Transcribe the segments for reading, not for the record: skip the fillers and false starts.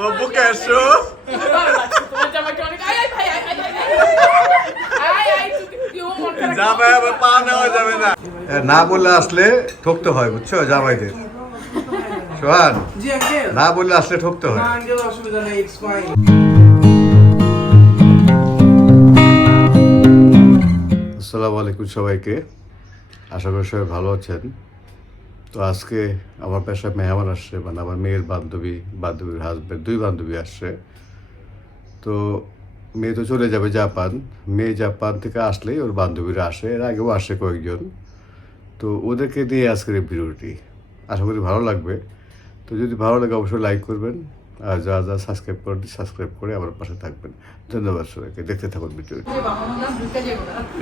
ও বুকে আসো জামাই আবার পা নেওয়া যাবে না, না বললে আসলে ঠকতে হয়, বুঝছো জামাইদের। সোহান, না বললে আসলে ঠকতে হয়। আসসালামু আলাইকুম সবাইকে, আশা করি সবাই ভালো আছেন। তো আজকে আমার পেশায় মেহমান আসছে, মানে আমার মেয়ের বান্ধবীর হাজব্যান্ড, দুই বান্ধবী আসছে। তো মেয়ে তো চলে যাবে জাপান, মেয়ে জাপান থেকে আসলেই ওর বান্ধবীরা আসে, এর আগেও আসে কয়েকজন। তো ওদেরকে নিয়ে আজকের এই ভিডিওটি, আশা করি ভালো লাগবে। তো যদি ভালো লাগে অবশ্যই লাইক করবেন, আর যা সাবস্ক্রাইব করেন সাবস্ক্রাইব করে আমার পাশে থাকবেন। ধন্যবাদ সবাইকে, দেখতে থাকুন ভিডিওটি।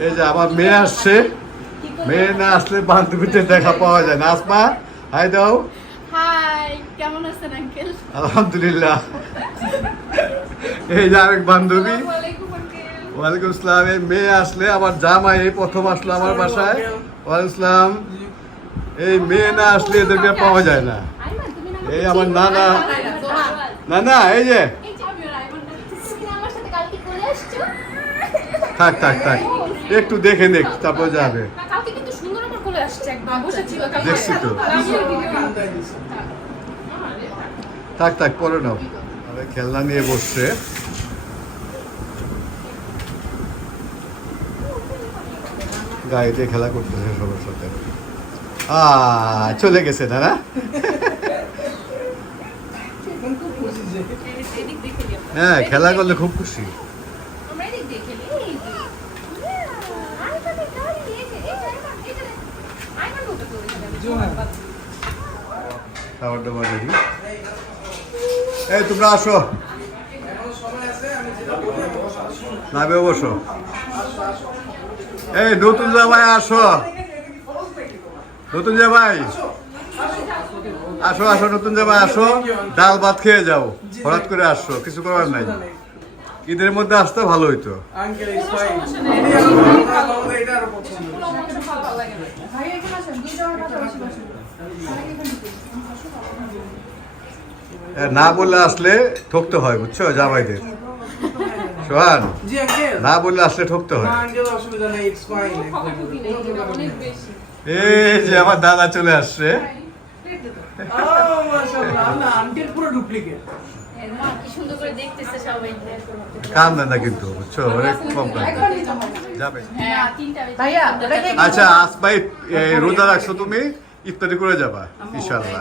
এই যে আমার মেয়ে আসছে, মেয়ে না আসলে বান্ধবীতে দেখা পাওয়া যায় না। আসমা, হাই দাও। হাই, কেমন আছেন আঙ্কেল? আলহামদুলিল্লাহ। এই যে আরেক বান্ধবী। আসসালামু আলাইকুম আঙ্কেল। ওয়ালাইকুম আসসালাম। এই মেয়ে আসলে আমার জামাই এই প্রথম আসলো আমার বাসায়। ওয়ালাইকুম আসসালাম। এই মেয়ে না আসলে এদেরকে পাওয়া যায় না। আইমান, তুমি না এই আমার নানা, নানা এই যে এই যে আমি আইমান, তুমি আমার সাথে কালকে চলে আসছো? থাক থাক থাক, একটু দেখে নেক তারপর যাবে। না, কালকে কিন্তু সুন্দর আমার কোলে আসছে, একদম বসেছিল কালকে। দেখছি তো। থাক থাক, পরে নাও। আরে খেলনা নিয়ে বসছে। গাড়িতে খেলা করতেছে সবার সাথে। চলে গেছে না না। এদিক দেখে নিও। হ্যাঁ, খেলা করলে খুব খুশি। আমরা এদিক দেখে নিই। এই যে আইমান, গাড়ি এই যে আইমান বলতে তো এখানে। খাবার দাবার রেডি। এই তোমরা আসো, নামে বসো। এই নতুন জামাই আসো, নতুন জামাই আসো আসো, নতুন জামাই আসো, ডাল ভাত খেয়ে যাও। হঠাৎ করে আসছো, কিছু করার নাই। ঈদের মধ্যে আসতে ভালো হইতো। না বললে আসলে ঠকতে হয়, বুঝছো জামাইদের। সোহান, না বললে আসলে ঠকতে হয়। এই যে আমার দাদা চলে আসছে। কি সুন্দর করে দেখতেছে সবাই। কান্দে না কিন্তু, বুঝছো, অনেক কম কান্দে। যাবে। হ্যাঁ, তিনটা ভাইয়া, ওটা কি? আচ্ছা আসবাই, রোজা রাখছো তুমি, ইফতারি করে যাবা ইনশাআল্লাহ।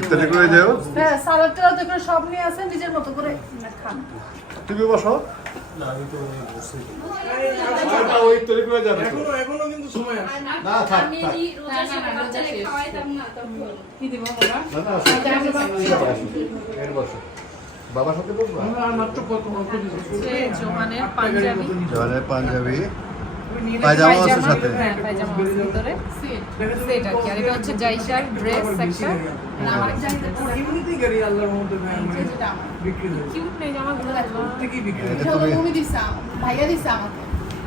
ইফতারি করে যাও। হ্যাঁ, সালাদ টালাদ এগুলো সব নিয়ে আসেন, নিজের মতো করে খান। তুমি বসো। ইফতারি করে যাবে তো। এখনো কিন্তু সময় আছে। না থাক আমি থাক। এই রোজা শেষে বাচ্চাদের খাওয়াইতাম না তখন। কি দিব বাবা? না না আসো। এর বসো। বাবার সাথে বসবা। আর মাত্র কত জোহানের পাঞ্জাবি। জনের পাঞ্জাবি, পায়জামা আছে সাথে। হ্যাঁ, পায়জামা আছে ভিতরে। সেট আর কি। আর এটা হচ্ছে জাইশার ড্রেস একটা। না, আমার এমনিতেই গাড়ি আল্লাহর মধ্যে বিক্রি হয়। কিউট নেই জামাগুলো দেখো। প্রত্যেকেই বিক্রি হয়। এটা তুমি দিছা, ভাইয়া দিছা আমাকে।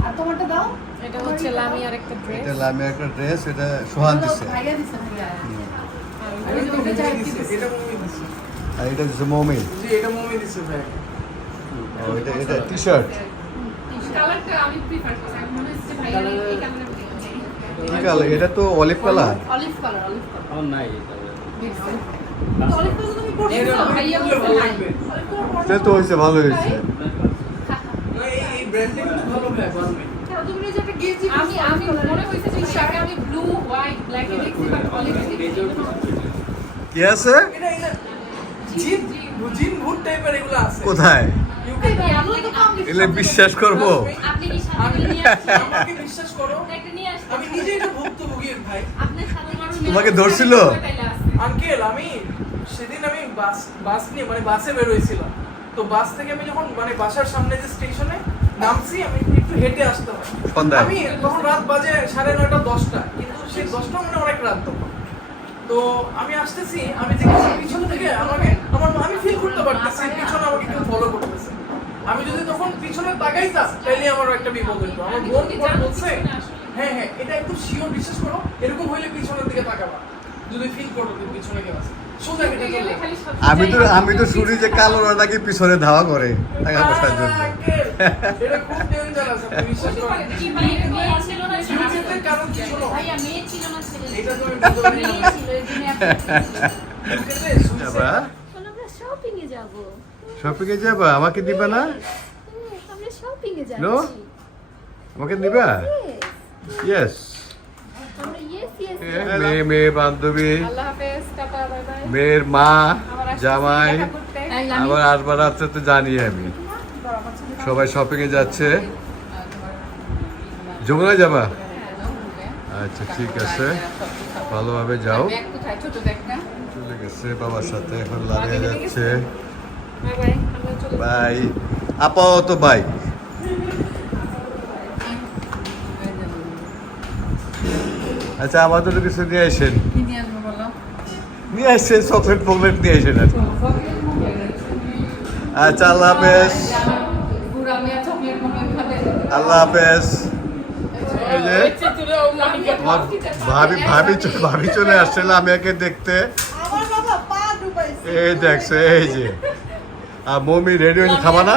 আর তোমারটা দাও। এটা হচ্ছে লামিয়ার একটা ড্রেস। এটা লামে একটা ড্রেস, এটা সোহান দিছে। ভাইয়া দিছা ভাইয়া। আর এটা মমি দিছে, এটা মমি দিছে। আর এটা দিছে মমি। জি, এটা মমি দিছে ভাই। এটা টি শার্ট। কালারটা আমি প্রিফার করি। আমি মনে হচ্ছে ভাইয়া এই কালারটা কি কালার? এটা তো olive colour. Olive colour, olive colour. আমার নাই অলিভ কালার তুমি পড়ছো? ভাইয়া বলছে নাই। এটা তো হয়েছে, ভালো হয়েছে। না, এই ব্র্যান্ডটা কিন্তু ভালো ভাই, বানবে। তুমি যে একটা গেঞ্জি আমি মনে হইছে যে শার্টে আমি ব্লু হোয়াইট ব্ল্যাক এ দেখছি বাট অলিভ দেখছি। কি আছে এটা জিন ভুট টাইপের এগুলো আছে। কোথায়? ইউকে এলে বিশ্বাস করবো? আপনি কি সাথে নিয়ে আসছেন? আমাকে বিশ্বাস করো, একটা নিয়ে আসছেন? আমি নিজেই তো ভুক্তভোগীর ভাই। আপনার সাথে মানুষ তোমাকে ধরছিল? আঙ্কেল, আমি সেদিন আমি বাস নিয়ে মানে বাসে বের হয়েছিলাম। তো বাস থেকে আমি যখন মানে বাসার সামনে যে স্টেশনে নামছি, আমি একটু হেঁটে আসতে হয়। সন্ধ্যায়? আমি তখন রাত বাজে 9:30 10টা, কিন্তু সেই 10টা মানে অনেক রাত তখন। তো আমি আসতেছি, আমি দেখছি পিছন থেকে আমি ফিল করতে পারতেছি পিছনে আমাকে কেউ ফলো করতেছে। আমি যদি তখন পিছনে তাকাইতাম তাইলে আমার একটা বিপদ হইতো। আমার বোন পরে বলছে, হ্যাঁ হ্যাঁ, এটা একদম শিওর, বিশ্বাস করো, এরকম হইলে পিছনের দিকে তাকাবা যদি ফিল করো যে পিছনে কেউ আছে। সোজা কেটে চলে যাবে। খালি সব আমি তো শুনি যে কালোরা নাকি পিছনে ধাওয়া করে টাকা পয়সার জন্য। এটা খুব ডেঞ্জারাস, আপনি বিশ্বাস করেন। কি মেয়ে ছিল না ইউকেতে কারণ কি শোনো, ভাইয়া মেয়ে ছিল না ছেলে ছিল? এটা তুমি বুঝতে পারি মেয়ে না। ছিল এই জন্য আপনি ইউকেতে যাবা শোনো, আমরা শপিং এ যাব। শপিং এ যাবা, আমাকে দিবা না? আমরা শপিং এ No? যাচ্ছি। আমাকে দিবা? Yes, yes. আমরা ইয়েস ইয়েস। মেয়ে বান্ধবী, আল্লাহ হাফেজ, টাটা, বাই বাই। মেয়ের মা, আবার আসতেছি জামাই, দেখা করতে। আবার আসবার আছে তো জানি আমি। সবাই শপিং এ যাচ্ছে। যমুনায় যাবা? আচ্ছা ঠিক আছে, ভালোভাবে যাও। ব্যাগ কোথায়? ছোট ব্যাগ না? চলে গেছে বাবার সাথে, এখন লামিয়া যাচ্ছে। বাই বাই, আমরা চলে বাই, আপাতত বাই। আচ্ছা আমাদের কিছু নিয়ে আসেন, কি নিয়ে আসবো বলো? নিয়ে আসছেন চকলেট ফকলেট নিয়ে আসেন আর কি। আচ্ছা আল্লাহ হাফেজ, পুরা মেয়ে চকলেট মকলেট খাবে। আল্লাহ হাফেজ। এই যে আমার ভাবি চলে আসছে লামিয়াকে দেখতে। আমার বাবা পা ডুবাইছে। এই দেখছে, এই যে আর মমি রেডি হয়ে খাবা না?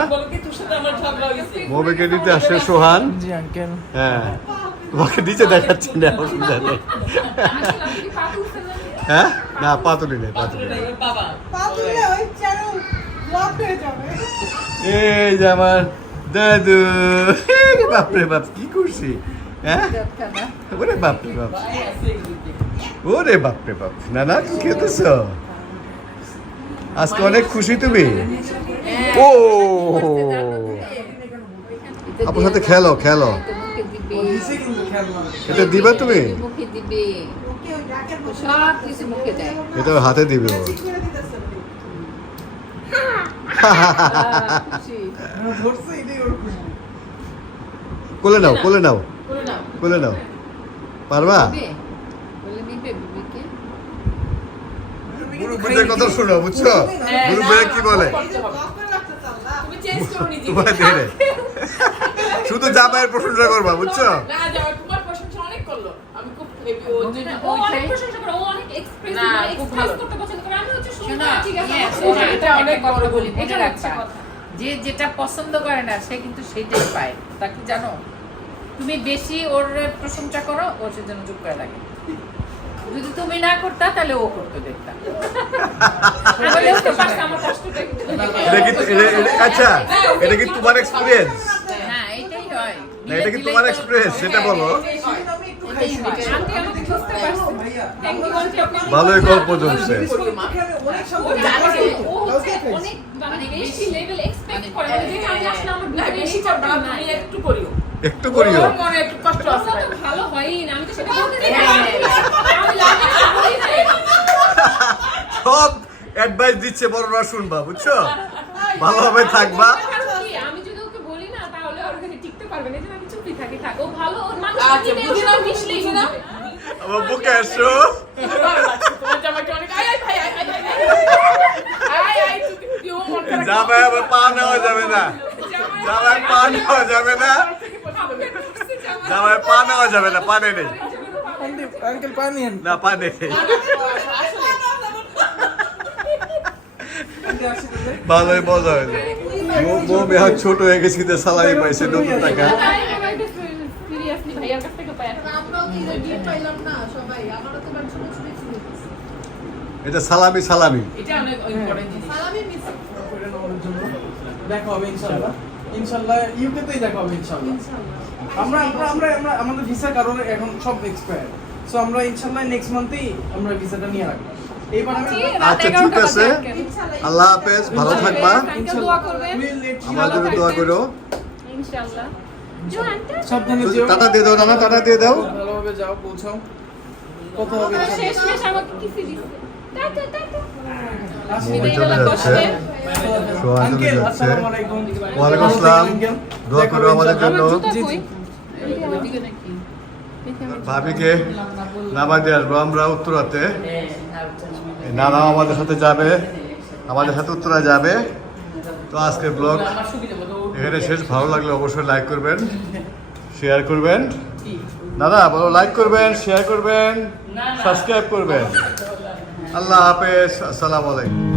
মমিকে দিতে আসছে সোহান। জি আঙ্কেল। হ্যাঁ, তোমাকে নিচে দেখাচ্ছি না, অসুবিধা নেই। আপনি পা তুলছেন না? হ্যাঁ, না পাতুলি নেই, পাতুলি নেই। পা তুললে ওই চ্যানেল ব্লক হয়ে যাবে। এই যে আমার দাদু, বাপরে বাপ কি করছি, হ্যাঁ ওরে বাপরে বাপ, ওরে বাপরে বাপ। না না কি খেতেছ আজকে, অনেক খুশি তুমি। ও আপনার সাথে খেলো খেলো, মুখে দিবে, দিছে কিন্তু খেয়াল না। এটা দিবা তুমি? মুখে দিবে, ওকে ওই ডাকের বসে সব কিছু মুখে দেয়। এটা হাতে দিবে ও। ঠিক করে দিতেছে। খুশি। ধরছে এটাই ওর খুশি। কোলে নাও, কোলে নাও, বলে নাও। কোলে নাও, পারবা? দিবে? বলে দিবে বিবিকে? মুরব্বীদের কথা শোনো, বুঝছো? মুরব্বীরা কি বলে এই যে ব্লক করে রাখতে চাও না। তুমি চেঞ্জ করো নিজে। তোমার দেরে শুধু জামাইয়ের প্রশংসা করবা, বুঝছো? না যাও, তোমার প্রশংসা অনেক করলো। আমি খুব হেভি ও জন্য ও অনেক প্রশংসা করে, ও অনেক এক্সপ্রেস না, মানে খুব এক্সপ্রেস ভালো। করতে পছন্দ করে। আমি হচ্ছে শুনতে শোনো, ঠিক আছে yes, আমার এটা এটা অনেক বড় বলি, মনে এটা হচ্ছে রাখবা। কথা। যে যেটা পছন্দ করে না সে কিন্তু সেটাই পায়, তা কি জানো? তুমি বেশি ওর প্রশংসা করো, ও সেজন্য চুপ করে থাকে। যদি তুমি না করতা তাহলে ও করতো, দেখতা। বলে তো পারছে আমার কষ্টটা একটু। এটা কি আচ্ছা, এটা কি তোমার এক্সপিরিয়েন্স? হ্যাঁ, এটাই হয়। না, এটা কি তোমার এক্সপিরিয়েন্স সেটা বলো। সেদিন আমি একটু এটাই খাইছি। হয়। আন্টি আমাকে বুঝতে পারছে। ভাইয়া, থ্যাংক ইউ আন্টি, আপনি ভালোই গল্প জমছে। ওকে আমি অনেক ও সামনে জানে, দেখেছি। ও হচ্ছে অনেক মানে বেশি লেভেল এক্সপেক্ট করে, মানে যেটা আমি আসলে আমার না ভিতরে বেশি এই করবে না, নাই। তুমি একটু করিও। একটু করিও। ওর মনে একটু কষ্ট আছে। ওরা তো ভালো হয়ই না, আমি তো সেটা বলতে চাই। হ্যাঁ। আমি লাগে না, বলি নাই। সব অ্যাডভাইস দিচ্ছে বড়রা, শুনবা, বুঝছো? ভালোভাবে থাকবা। কি, আমি যদি ওকে বলি না তাহলে ওর কাছে টিকতে পারবে না, এই জন্য আমি চুপই থাকি। থাক, ও ভালো, ওর মানুষ আচ্ছা, বুঝি না, মিশলেই বুঝি না। আমার বুকে আসো। ভালো লাগছে, তোমার জামাইকে অনেক আয় আয় ভাই আয় আয় আয় আয় আয় তুই ও মন খারাপ জামাই আবার পা নেওয়া যাবে না, জামাই পা নেওয়া যাবে না, জামাই পা নেওয়া যাবে না, পানে নেই, আঙ্কেল পানি আন। না পানে নেই। ভালোই মজা হয়েছে। মমি এখন ছোট হয়ে গেছি, সালামি পাইছে নতুন টাকা। সিরিয়াসলি ভাইয়ার কাছ থেকে পাই। আমরাও কি যে গিফট পাইলাম না সবাই। আমারও তো ছোট ছোট ছিল। এটা সালামি সালামি। এটা অনেক ইম্পর্টেন্ট জিনিস সালামি মিস করে নেওয়ার জন্য। দেখা হবে ইনশাআল্লাহ। ইনশাআল্লাহ ইউকেতেই দেখা হবে ইনশাআল্লাহ। আমরা আমাদের ভিসা কারণে এখন সব এক্সপায়ার। সো আমরা ইনশাআল্লাহ নেক্সট মান্থেই আমরা ভিসাটা নিয়ে রাখবো। এইবার আমি আচ্ছা ঠিক আছে, আল্লাহ হাফেজ, ভালো থাকবা, আঙ্কেল দোয়া করবেন we'll let you আমার জন্য দোয়া করো। ইনশাআল্লাহ। সাবধানে যেও। টাটা দিয়ে দাও, নানা টাটা দিয়ে দাও। ভালোভাবে যাও, পৌঁছাও। কত হবে ইনশাআল্লাহ। শেষ আমাকে কিসি দিছে। Tata tata. মমি চলে যাচ্ছে, সোহান চলে আঙ্কেল যাচ্ছে। আসসালামু আলাইকুম। ওয়ালাইকুম আসসালাম, দোয়া করো আমাদের জন্য। জি জি। ওদিকে নাকি? ভাবিকে নামা দিয়ে আসবো আমরা উত্তরাতে। নানাও আমাদের সাথে যাবে, আমাদের সাথে উত্তরা যাবে। তো আজকের ব্লগ আমার সুবিধা মতো এখানে শেষ। ভালো লাগলে অবশ্যই লাইক করবেন, শেয়ার করবেন। দাদা বলো, লাইক করবেন, শেয়ার করবেন, সাবস্ক্রাইব করবেন। আল্লাহ হাফেজ, আসসালামু আলাইকুম।